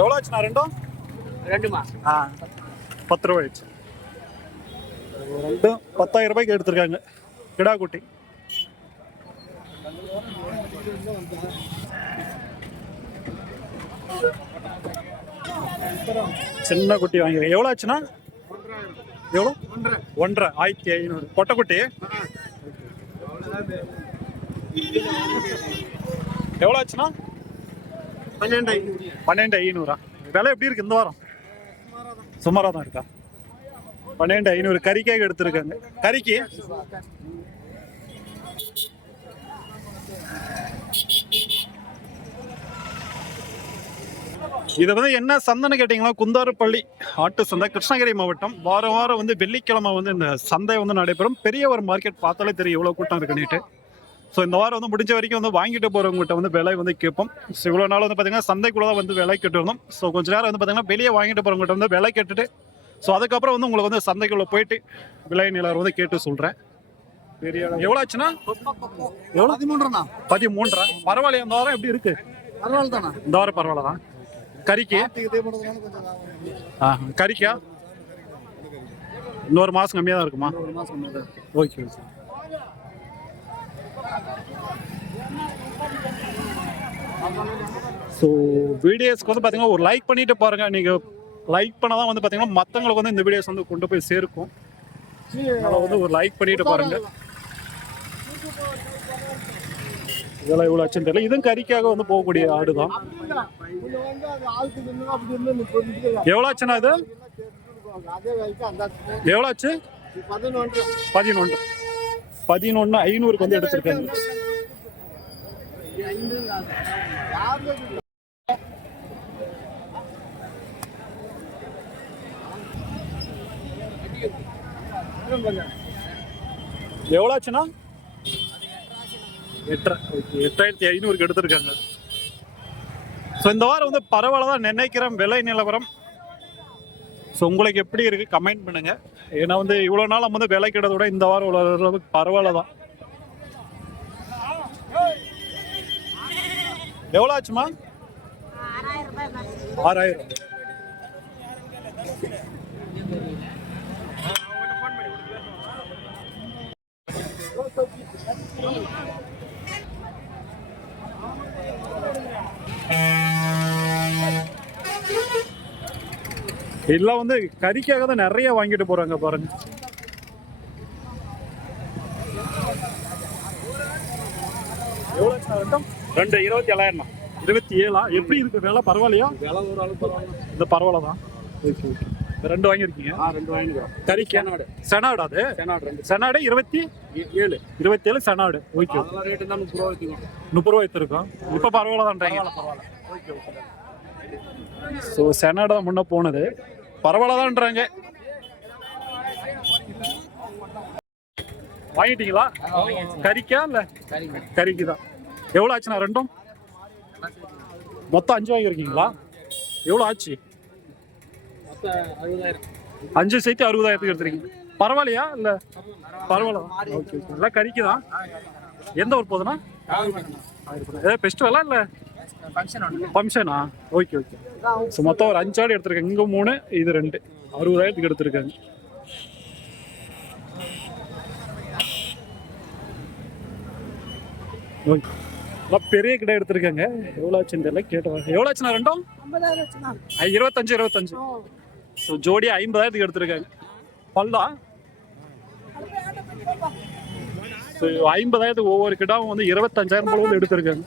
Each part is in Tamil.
எவ்வளோ ஆச்சுண்ணா ரெண்டும்? ரெண்டுமா? 10 ரூபாய் ஆச்சு. ரெண்டும் 10,000 ரூபாய்க்கு எடுத்திருக்காங்க. கிடா குட்டி. சின்ன குட்டி வாங்கிருக்கேன். எவ்வளோ ஆச்சுண்ணா? எவ்வளோ? 1.5 1500. பொட்டைக்குட்டி எவ்வளோ ஆச்சுண்ணா? 12,500. விலை எப்படி இருக்கு இந்த வாரம்? சுமாராக தான் இருக்கா? 12,500 கறிக்காக எடுத்திருக்காங்க. கறிக்கு இதை வந்து என்ன சந்தைன்னு கேட்டிங்களா, குந்தாரப்பள்ளி ஆட்டு சந்தை, கிருஷ்ணகிரி மாவட்டம். வாரம் வாரம் வந்து வெள்ளிக்கிழமை வந்து இந்த சந்தை வந்து நடைபெறும். பெரிய ஒரு மார்க்கெட், பார்த்தாலே தெரியும் எவ்வளோ கூட்டம் இருக்குன்னுட்டு. ஸோ இந்த வாரம் வந்து முடிஞ்ச வரைக்கும் வந்து வாங்கிட்டு போகிறவங்ககிட்ட வந்து விலை வந்து கேட்போம். ஸோ இவ்வளோ நாள் வந்து பார்த்தீங்கன்னா சந்தைக்குள்ளே தான் வந்து விலை கேட்டுருந்தோம். ஸோ கொஞ்ச நேரம் வந்து பார்த்தீங்கன்னா வெளியே வாங்கிட்டு போகிறவங்ககிட்ட வந்து விலை கேட்டுட்டு, ஸோ அதுக்கப்புறம் வந்து உங்களுக்கு வந்து சந்தைக்குள்ளே போயிட்டு விலை நிலவரம் வந்து கேட்டு சொல்கிறேன். எவ்வளோ ஆச்சுன்னா? எவ்வளோ? 13. பரவாயில்லையா? இந்த வாரம் எப்படி இருக்கு? பரவாயில்ல தானே? இந்த வாரம் பரவாயில்ல தான். கறிக்கு கறிக்கா இன்னொரு மாதம் கம்மியாக தான் இருக்குமா? Okay okay. ஸோ வீடியோஸ்க்கு வந்து பார்த்தீங்கன்னா ஒரு லைக் பண்ணிட்டு பாருங்கள். நீங்கள் லைக் பண்ணால் தான் வந்து பார்த்தீங்கன்னா மற்றவங்களுக்கு வந்து இந்த வீடியோஸ் வந்து கொண்டு போய் சேர்க்கும். அதனால் வந்து ஒரு லைக் பண்ணிட்டு பாருங்கள். இதெல்லாம் இவ்வளோ ஆச்சுன்னு தெரியல. இதுவும் கறிக்காக வந்து போகக்கூடிய ஆடு தான். எவ்வளோ ஆச்சுண்ணா இது? எவ்வளோ ஆச்சு? 11. 11,500 வந்து எடுத்திருக்காங்க. எவ்வளோ ஆச்சுண்ணா? 8,500 எடுத்திருக்காங்க. ஸோ இந்த வாரம் வந்து பரவாயில்ல தான் நினைக்கிறேன் விலை நிலவரம். ஸோ உங்களுக்கு எப்படி இருக்குது கமெண்ட் பண்ணுங்க. ஏன்னா வந்து இவ்வளோ நாள் நம்ம வந்து விலை கிட்டதை விட இந்த வாரம் இவ்வளோ பரவாயில்ல தான். எவ்வளோ ஆச்சுமா? 6,000. இதெல்லாம் வந்து கறிக்காக தான் நிறைய வாங்கிட்டு போறாங்க பாருங்க. எவ்வளோ? 27,000. 27. எப்படி இருக்கு விலை? பரவாயில்லையா? இந்த பரவாயில்ல தான். Okay okay. 2 வாங்கியிருக்கீங்க? 2 வாங்கிருக்கோம். கறிக்கு செனாடு. அது செனாடு 27 செனாடு. ஓகே. 30 ரூபா எடுத்துருக்கோம். இப்போ பரவாயில்ல தான்றாங்க. Okay okay. ஸோ செனாடு தான் முன்னே போனது, பரவாயில்ல தான்றாங்க. வாங்கிட்டீங்களா? கறிக்கா இல்லை? கறிக்கு தான். எவ்வளோ ஆச்சுண்ணா ரெண்டும்? மொத்தம் 5 வாங்கியிருக்கீங்களா? எவ்வளோ ஆச்சு? 5 சேர்த்து 60,000 எடுத்துருக்கீங்க. பரவாயில்லையா? இல்லை பரவாயில்ல. Okay okay. எல்லாம் கறிக்கு தான். எந்த ஊர் போகுதுண்ணா? ஏதாவது ஃபெஸ்டிவலா இல்லை ஃபங்க்ஷனா? Okay okay. ஸோ மொத்தம் ஒரு 5 ஆடு எடுத்திருக்காங்க. இங்கே 3, இது 2, 60,000 எடுத்திருக்காங்க. ஓகே. பெரிய கிட்ட எடுத்திருக்காங்க. எவ்வளோ ஆச்சுன்னு தெரியல, கேட்டு. எவ்வளோ ஆச்சுண்ணா ரெண்டும்? 25. ஸோ ஜோடி 50,000 எடுத்திருக்காங்க. பல்லா? ஸோ 50,000 ஒவ்வொரு கிட்டாவும் வந்து 25,000 போல வந்து எடுத்திருக்காங்க.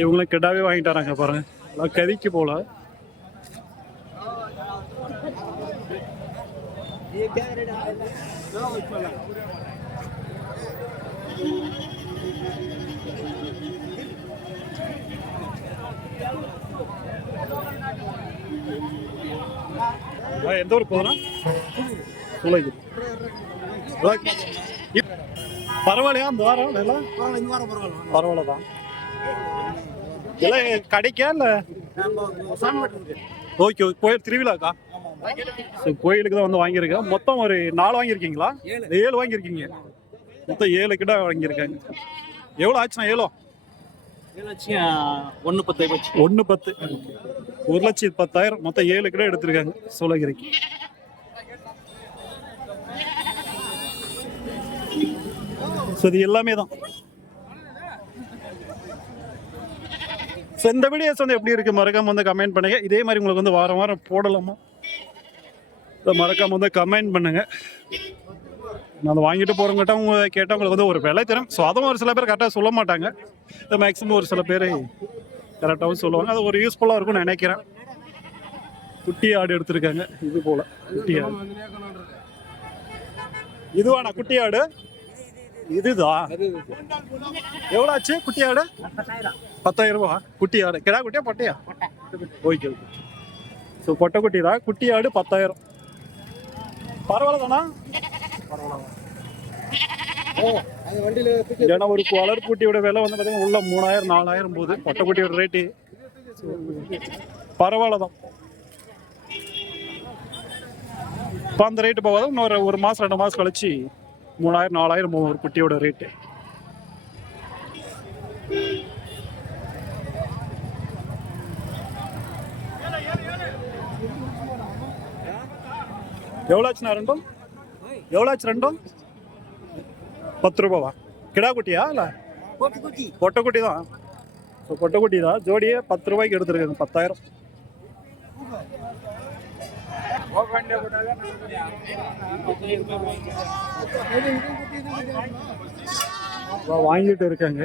இவங்களும் கிட்டாவே வாங்கிட்டு வராங்க பாருங்க. எல்லாம் கறிக்கு போல. எந்த ஊருக்கு போகிறோம்? பரவாயில்லையா இந்த வாரம்? எல்லாம் பரவாயில்ல தான். எல்லாம் கடைக்கா இல்லை? Okay okay. கோயில் திருவிழாக்கா? ஸோ கோயிலுக்கு தான் வந்து வாங்கியிருக்கேன். மொத்தம் ஒரு 4 வாங்கியிருக்கீங்களா? 7 வாங்கியிருக்கீங்க. மொத்தம் 7 கிட்ட வாங்கியிருக்காங்க. எவ்வளோ ஆச்சுண்ணா? 110 போச்சு. 1,10. 1,10,000 மொத்தம் 7 கிட்ட எடுத்திருக்காங்க சோழகிரிக்கு. ஸோ இது எல்லாமே தான். ஸோ இந்த வீடியோஸ் வந்து எப்படி இருக்கு மறக்காம வந்து கமெண்ட் பண்ணுங்க. இதே மாதிரி உங்களுக்கு வந்து வாரம் வாரம் போடலாமா? மறக்காம வந்து கமெண்ட் பண்ணுங்க. நான் வாங்கிட்டு போறவங்ககிட்ட அவங்க கேட்டவங்களுக்கு வந்து ஒரு விலை தரும். ஸோ அதுவும் ஒரு சில பேர் கரெக்டாக சொல்ல மாட்டாங்க. மேக்ஸிமம் ஒரு சில பேர் கரெக்டாகவும் சொல்லுவாங்க. அது ஒரு யூஸ்ஃபுல்லாக இருக்கும்னு நினைக்கிறேன். குட்டி ஆடு எடுத்திருக்காங்க. இது போல குட்டி ஆடு. இதுவாண்ணா குட்டி ஆடு? இதுதான். எவ்வளோ ஆச்சு குட்டி ஆடு? 10,000 ரூபா. குட்டி ஆடு கிடா குட்டியா பொட்டையா? ஓகே. ஸோ பொட்டை குட்டி தான். குட்டி ஆடு 10,000. பரவாயில்ல தானா? ஏன்னா ஒரு வளர் குட்டியோட விலை வந்து பார்த்தீங்கன்னா உள்ள 3,000 4,000 போகுது. பொட்டை குட்டியோட ரேட்டு பரவாயில்ல தான். இப்போ அந்த ரேட்டு போகாத இன்னொரு 1 மாதம் 2 மாதம் கழிச்சு 3,000 4,000 போகும் ஒரு குட்டியோட ரேட்டு. எவ்வளோ ஆச்சுண்ணா ரெண்டும்? எவ்வளோ ஆச்சு ரெண்டும்? 10 ரூபாவா? கிடா குட்டியா இல்லை பொட்டை குட்டி தான்? ஸோ பொட்டை குட்டி தான். ஜோடியே 10 ரூபாய்க்கு எடுத்துருக்காங்க. 10,000. வாங்கிட்டு இருக்காங்க.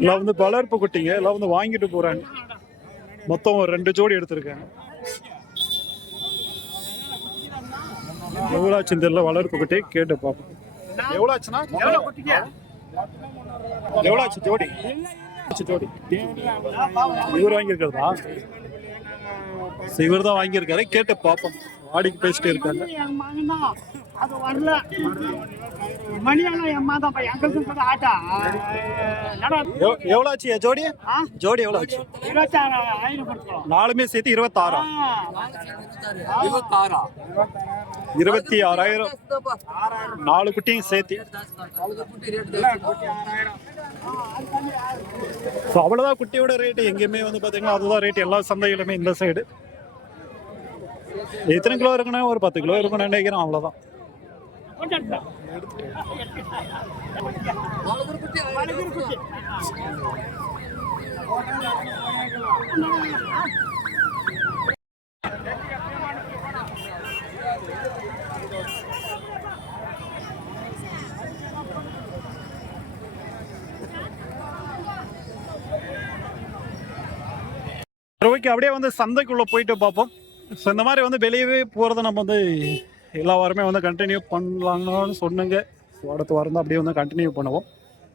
எல்லாம் வந்து வளர்ப்பு குட்டிங்க. எல்லாம் வந்து வாங்கிட்டு போறாங்க. மொத்தம் ஒரு 2 ஜோடி எடுத்திருக்காங்க. எவ்வளோ ஆச்சுன்னு தெரியல. வளர்ப்பு குட்டி கேட்டு பார்ப்போம். எவ்வளோ ஆச்சுன்னா? எவ்வளோ ஆச்சு ஜோடி? ஜோடி இவர் வாங்கியிருக்கிறதா? இவர் தான் வாங்கியிருக்காரு. கேட்டு பார்ப்போம். வாடிக்கு பேசிட்டு இருக்காங்க. அது வரல மணியெல்லாம் எம்மா தான் எங்களுக்கு ஆட்டா. எவ்வளோ ஆச்சு ஜோடி? ஜோடி எவ்வளோ ஆச்சு? 26,000 நாலுமே சேர்த்து 26,000. 26,000 4 குட்டியும் சேர்த்து. ஸோ அவ்வளோதான் குட்டியோட ரேட்டு. எங்கேயுமே வந்து பார்த்தீங்கன்னா அதுதான் ரேட்டு எல்லா சந்தைகளுமே இந்த சைடு. எத்தனை கிலோ இருக்குன்னா ஒரு 10 கிலோ இருக்குன்னு நினைக்கிறேன். அவ்வளோதான். ஓகே, அப்படியே வந்து சந்தைக்குள்ளே போயிட்டு பார்ப்போம். ஸோ இந்த மாதிரி வந்து வெளியவே போகிறத நம்ம வந்து எல்லா வாரமே வந்து கண்டினியூ பண்ணலாங்கன்னு சொன்னுங்க. ஸோ அடுத்த வாரம் தான் அப்படியே வந்து கண்டினியூ பண்ணுவோம்.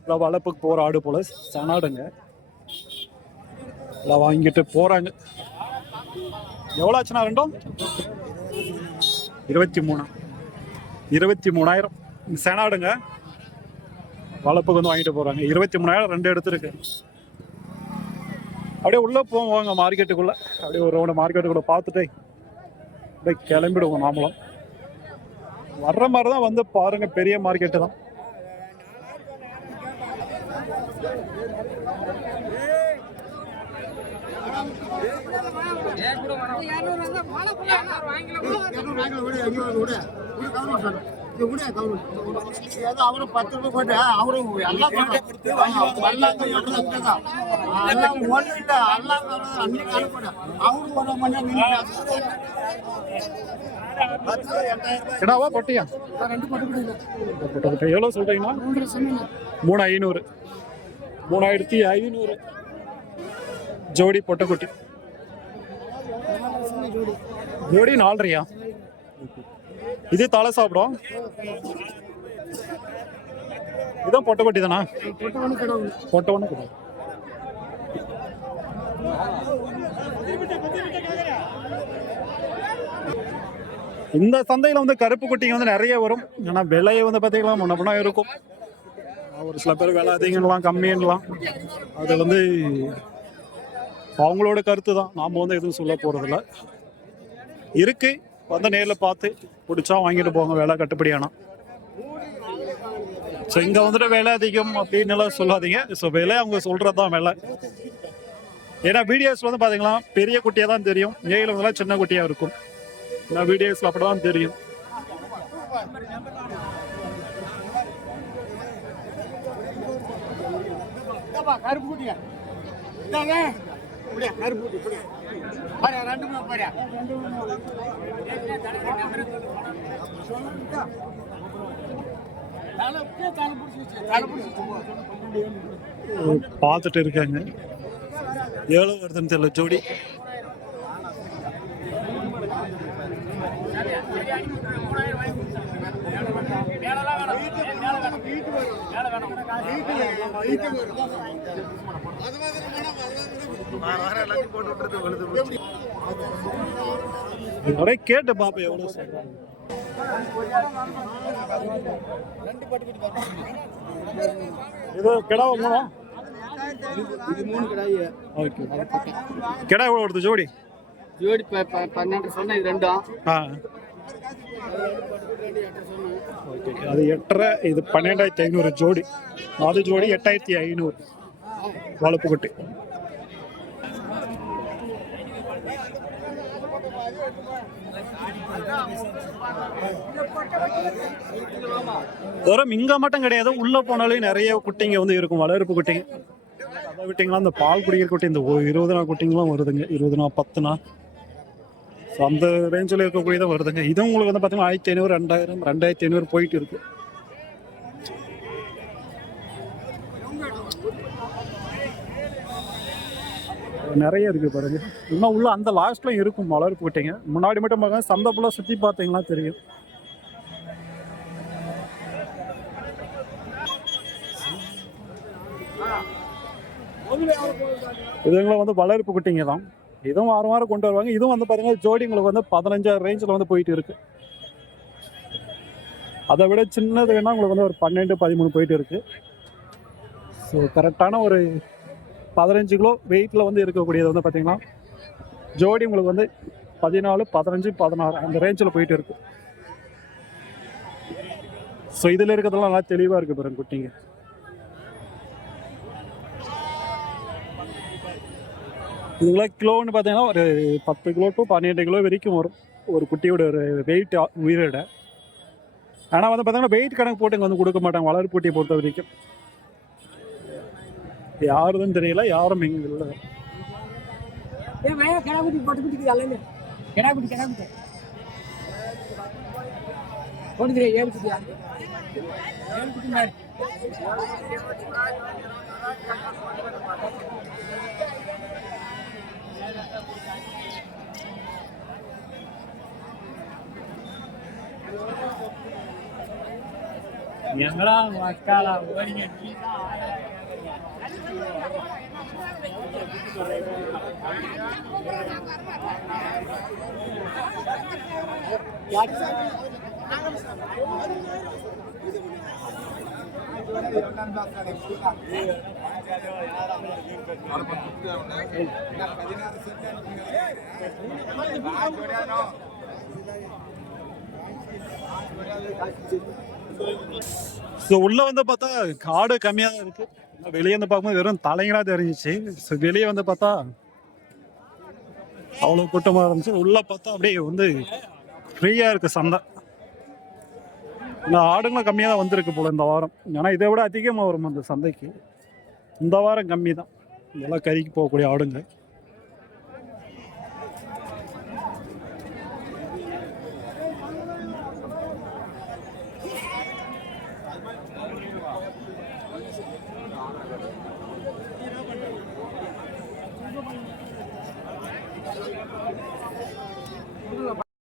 இல்லை வளர்ப்புக்கு போகிற ஆடு போல் சனாடுங்க எல்லாம் வாங்கிட்டு போகிறாங்க. எவ்வளோ ஆச்சுண்ணா ரெண்டும்? 23,000 செனாடுங்க. வளர்ப்புக்கு வந்து வாங்கிட்டு போகிறாங்க. 23,000 2 எடுத்துருக்கு. அப்படியே உள்ளே போவாங்க மார்க்கெட்டுக்குள்ளே. அப்படியே ஒரு ரவுண்டு மார்க்கெட்டுக்குள்ளே பார்த்துட்டு அப்படியே கிளம்பிடுவோம். நாமளும் வர்ற மாதிரி தான் வந்து பாருங்க. பெரிய மார்க்கெட்டு தான். அவரு 10 ரூபாய் போட்டு அவரு எல்லாம் கிடாவா பொட்டியா? எவ்வளோ சொல்றீங்கன்னா? 3,500. 3,500 ஜோடி பொட்டக்குட்டி. ஜோடி 4,500. இது தலை சாப்பிடும். இதான் பொட்டக்குட்டி தானா? பொட்டை ஒன்று கிடையாது. இந்த சந்தையில் வந்து கருப்பு குட்டிங்க வந்து நிறைய வரும். ஏன்னா விலையை வந்து பார்த்தீங்கன்னா முன்ன பின்னா இருக்கும். ஒரு சில பேர் விலை அதிகம்லாம் கம்மின்லாம், அது வந்து அவங்களோட கருத்து தான். நாம் வந்து எதுவும் சொல்ல போகிறதில்ல. இருக்கு, வந்து நேரில் பார்த்து பிடிச்சா வாங்கிட்டு போங்க, விலை கட்டுப்படியானா. ஸோ இங்கே வந்துட்டு விலை அதிகம் அப்படின்னு எல்லாம் சொல்லாதீங்க. ஸோ விலை அவங்க சொல்கிறது தான் விலை. ஏன்னா வீடியோஸில் வந்து பார்த்தீங்கன்னா பெரிய குட்டியாக தான் தெரியும், நேரில் வந்து சின்ன குட்டியாக இருக்கும். ஏன்னா வீடியோஸில் அப்படி தான் தெரியும். கருப்பு குட்டியா இந்தாங்க, கருப்பு குட்டி பாரு, ரெண்டு மூணு பாரு. பார்த்துட்டு இருக்காங்க, எவ்வளோ வருதுன்னு தெரியல ஜோடி. நிறைய கேட்டு பாப்பேன் எவ்வளோ சொல்றாங்க. இது கிடா மூணா? இது மூணு கிடாய். ஓகே, கிடா எவ்வளோ வருது ஜோடி? ஜோடி 12 சொன்ன, இது ரெண்டும். ஓகே, அது 8.5, இது 12,500 ஜோடி. அது ஜோடி 8,500 வளர்ப்பு குட்டி. தூரம் இங்க மட்டும் கிடையாது, உள்ள போனாலும் நிறைய குட்டிங்க வந்து இருக்கும், வளர்ப்பு குட்டிங்க. அதை விட்டிங்களா இந்த பால் குடிக்கிற குட்டி, இந்த 20 நாள் குட்டிங்கெல்லாம் வருதுங்க. 20 நாள் 10 நாள், ஸோ அந்த ரேஞ்சில் இருக்கக்கூடியதான் வருதுங்க. இதுவும் உங்களுக்கு வந்து பார்த்தீங்கன்னா 1,500, 2,000, 2,500 போயிட்டு இருக்கு. நிறைய இருக்கு பாருங்க. இன்னும் உள்ள அந்த லாஸ்ட்ல இருக்கும் வளர்ப்பு குட்டிங்க. முன்னாடி மட்டும் பாருங்க, சந்தை ஃபுல்லாக சுற்றி பார்த்தீங்கன்னா தெரியும். இதுங்களும் வந்து வளர்ப்பு குட்டிங்க தான். இதுவும் வாரம் வாரம் கொண்டு வருவாங்க. இதுவும் வந்து பார்த்தீங்கன்னா ஜோடி உங்களுக்கு வந்து 15,000 ரேஞ்சில் வந்து போயிட்டு இருக்கு. அதை விட சின்னது வேணா உங்களுக்கு வந்து ஒரு 12, 13 போயிட்டு இருக்கு. ஸோ கரெக்டான ஒரு 15 கிலோ வெயிட்டில் வந்து இருக்கக்கூடியது வந்து பார்த்தீங்கன்னா ஜோடி உங்களுக்கு வந்து 14, 15, 16 அந்த ரேஞ்சில் போயிட்டு இருக்கு. ஸோ இதில் இருக்கிறதெல்லாம் நல்லா தெளிவாக இருக்குது பாருங்க குட்டிங்க. இதுங்களாம் கிலோன்னு பார்த்தீங்கன்னா ஒரு 10 கிலோ டு 12 கிலோ வரைக்கும் வரும் ஒரு குட்டியோட ஒரு வெயிட் உயிரிட. ஆனால் வந்து பார்த்தீங்கன்னா வெயிட் கணக்கு போட்டு இங்கே வந்து கொடுக்க மாட்டாங்க வளர்ப்பு குட்டியை பொறுத்த வரைக்கும். யாருதுன்னு தெரியல, யாரும் இங்கே இல்லை. எங்களா மக்காலா ஓடிங்க. ஸோ உள்ள வந்து பார்த்தா காடு கம்மியாக தான் இருக்கு. வெளியே வந்து பார்க்கும்போது வெறும் தலைங்களா தெரிஞ்சிச்சு. ஸோ வெளியே வந்து பார்த்தா அவ்வளோ கூட்டமாக இருந்துச்சு. உள்ள பார்த்தா அப்படியே வந்து ஃப்ரீயா இருக்கு சந்தை. இந்த ஆடுங்களும் கம்மியாக தான் வந்திருக்கு போல இந்த வாரம். ஏன்னா இதை விட அதிகமாக வரும் அந்த சந்தைக்கு. இந்த வாரம் கம்மி தான் இதெல்லாம் கறிக்கு போகக்கூடிய ஆடுங்க.